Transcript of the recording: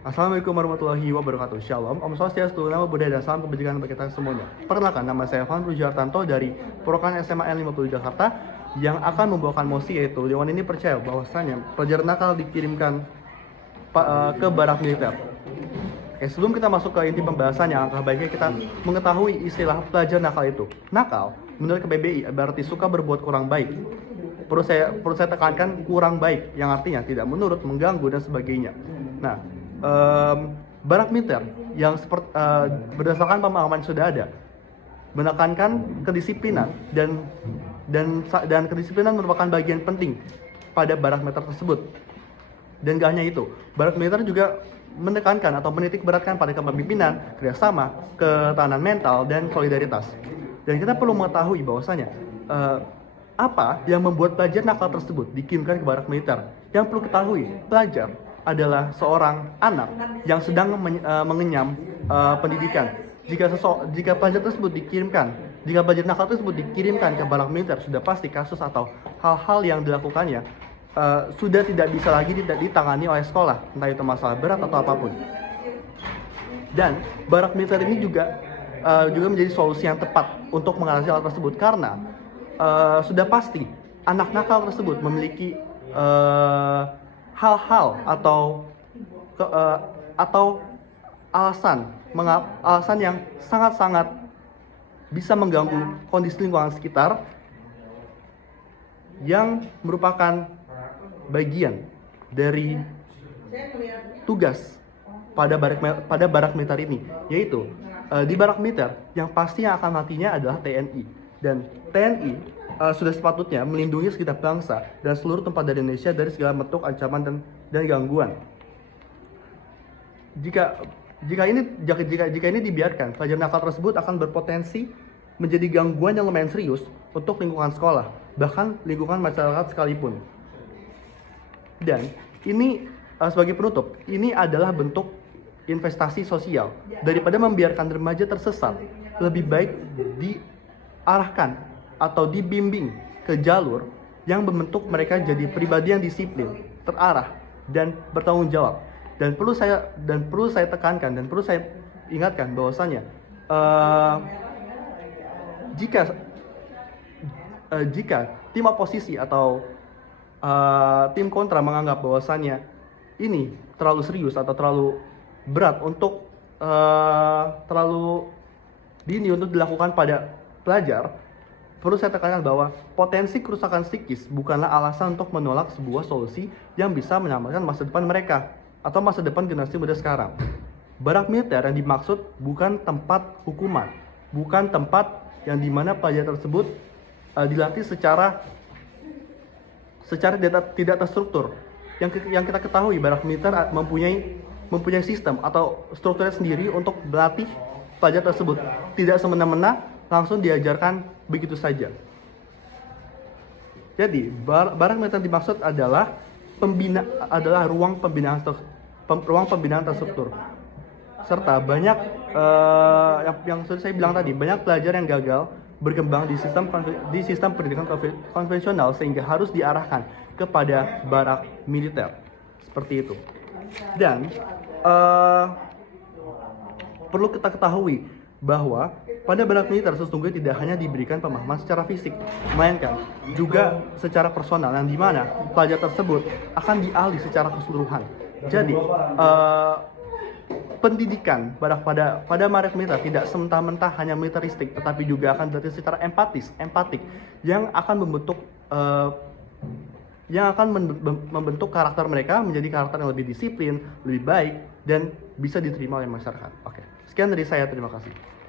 Assalamualaikum warahmatullahi wabarakatuh. Shalom, Om Swastiastu, nama budaya dan salam kebajikan bagi kita semuanya. Perkenalkan, nama saya Evan Rujartanto dari Purwakarta SMA N50 Jakarta yang akan membawakan mosi, yaitu Dewan ini percaya bahwasanya pelajar nakal dikirimkan ke barak militer. Oke, sebelum kita masuk ke inti pembahasannya, alangkah baiknya kita mengetahui istilah pelajar nakal itu. Nakal, menurut KBBI, berarti suka berbuat kurang baik. Perlu saya tekankan kurang baik, yang artinya tidak menurut, mengganggu, dan sebagainya. Nah, barak militer yang berdasarkan pemahaman sudah ada menekankan kedisiplinan dan kedisiplinan merupakan bagian penting pada barak militer tersebut. Dan gak hanya itu, barak militer juga menekankan atau menitik beratkan pada kepemimpinan, kerjasama, ketahanan mental, dan solidaritas. Dan kita perlu mengetahui bahwasanya apa yang membuat pelajar nakal tersebut dikirimkan ke barak militer. Yang perlu ketahui, pelajar adalah seorang anak yang sedang mengenyam pendidikan. Jika pelajar nakal tersebut dikirimkan ke barak militer, sudah pasti kasus atau hal-hal yang dilakukannya sudah tidak bisa lagi ditangani oleh sekolah, entah itu masalah berat atau apapun. Dan barak militer ini juga menjadi solusi yang tepat untuk mengatasi hal tersebut, karena sudah pasti anak nakal tersebut memiliki hal-hal atau alasan yang sangat-sangat bisa mengganggu kondisi lingkungan sekitar yang merupakan bagian dari tugas pada barak militer ini, yaitu di barak militer yang pasti yang akan matinya adalah TNI, dan TNI sudah sepatutnya melindungi segenap bangsa dan seluruh tempat dari Indonesia dari segala bentuk ancaman dan gangguan. Jika ini dibiarkan, pelajar nakal tersebut akan berpotensi menjadi gangguan yang lumayan serius untuk lingkungan sekolah, bahkan lingkungan masyarakat sekalipun. Dan ini sebagai penutup, ini adalah bentuk investasi sosial. Daripada membiarkan remaja tersesat, lebih baik diarahkan atau dibimbing ke jalur yang membentuk mereka jadi pribadi yang disiplin, terarah, dan bertanggung jawab. Dan perlu saya tekankan dan perlu saya ingatkan bahwasanya jika tim oposisi atau tim kontra menganggap bahwasanya ini terlalu serius atau terlalu berat untuk terlalu dini untuk dilakukan pada pelajar, perlu saya tekankan bahwa potensi kerusakan psikis bukanlah alasan untuk menolak sebuah solusi yang bisa menyelamatkan masa depan mereka atau masa depan generasi muda sekarang. Barak militer yang dimaksud bukan tempat hukuman, bukan tempat yang dimana pelajar tersebut dilatih secara tidak terstruktur. Yang kita ketahui, barak militer mempunyai sistem atau strukturnya sendiri untuk melatih pelajar tersebut, tidak semena-mena langsung diajarkan begitu saja. Jadi barak militer dimaksud adalah ruang pembinaan terstruktur, serta banyak yang sudah saya bilang tadi, banyak pelajar yang gagal berkembang di sistem pendidikan konvensional sehingga harus diarahkan kepada barak militer seperti itu. Dan perlu kita ketahui bahwa pada barak militer sesungguhnya tidak hanya diberikan pemahaman secara fisik, melainkan juga secara personal, yang dimana pelajar tersebut akan dialih secara keseluruhan. Jadi pendidikan pada barak militer tidak semata-mata hanya militeristik, tetapi juga akan dilatih secara empatik yang akan membentuk karakter mereka menjadi karakter yang lebih disiplin, lebih baik, dan bisa diterima oleh masyarakat. Oke, sekian dari saya, terima kasih.